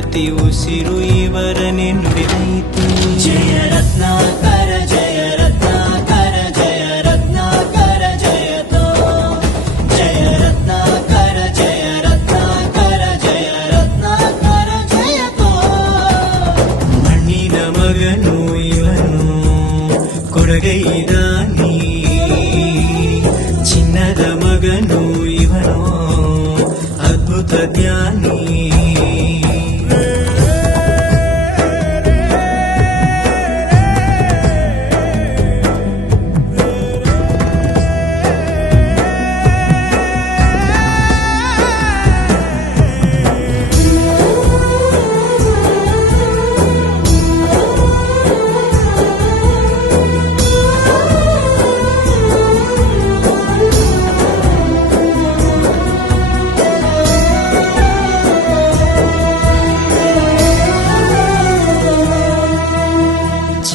ప్రతి ఉసిరు ఇవర నిండినైతే జయ రత్నాకర జయ రత్నాకర జయ రత్నాకర జయతో జయ రత్నాకర జయ రత్నాకర జయ రత్నాకర చిన్నద మగను ఇవను అద్భుత జ్ఞాని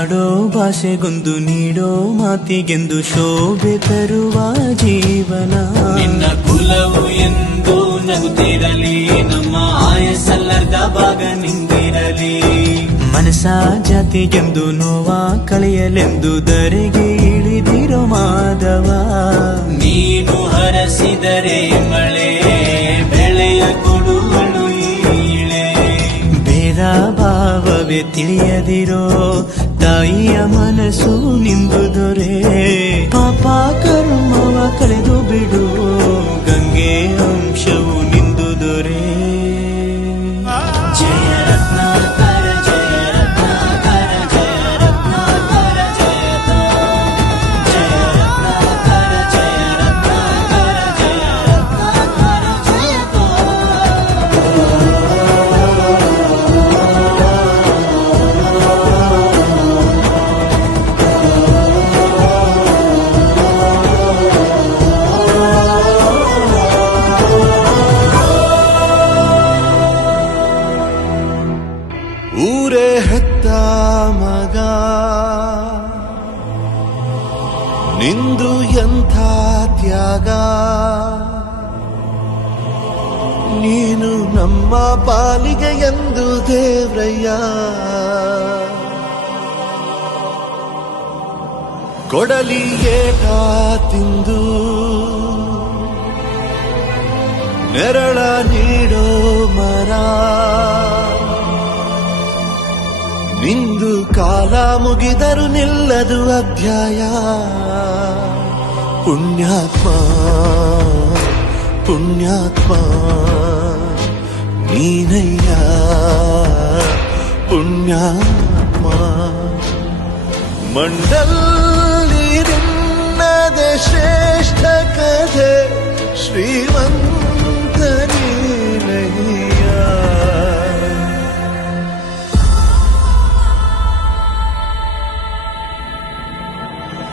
ಆಡೋ ಭಾಷೆಗೊಂದು ನೀಡೋ ಮಾತಿಗೆಂದು ಶೋಭೆ ತರುವ ಜೀವನ ನಿನ್ನ ಕುಲವು ಎಂದು ನಗುತ್ತಿರಲಿ ನಮ್ಮ ಆಯಸಲ್ಲದ ಭಾಗ ನಿಂತಿರಲಿ ಮನಸ ಜಾತಿಗೆಂದು ನೋವ ಕಳೆಯಲೆಂದು ದರೆಗೆ ಇಳಿದಿರೋ ಮಾಧವ ನೀನು ಹರಸಿದರೆ ಮಳೆ ನಾವೇ ತಿಳಿಯದಿರೋ ತಾಯಿಯ ಮನಸ್ಸು ದೊರೆ ಪಾಪ ಕರ್ಮವ ಕಳೆದು ಬಿಡು ತ್ಯಾಗ ನೀನು ನಮ್ಮ ಪಾಲಿಗೆ ಎಂದು ದೇವ್ರಯ್ಯ ಕೊಡಲಿ ಕಾ ತಿಂದು ನೆರಳ ನೀಡೋ ಮರ ನಿಂದು ಕಾಲ ಮುಗಿದರು ನಿಲ್ಲದು ಅಧ್ಯಾಯ పుణ్యాత్మా పుణ్యాత్మా నీనయ్యా పుణ్యాత్మా మండల్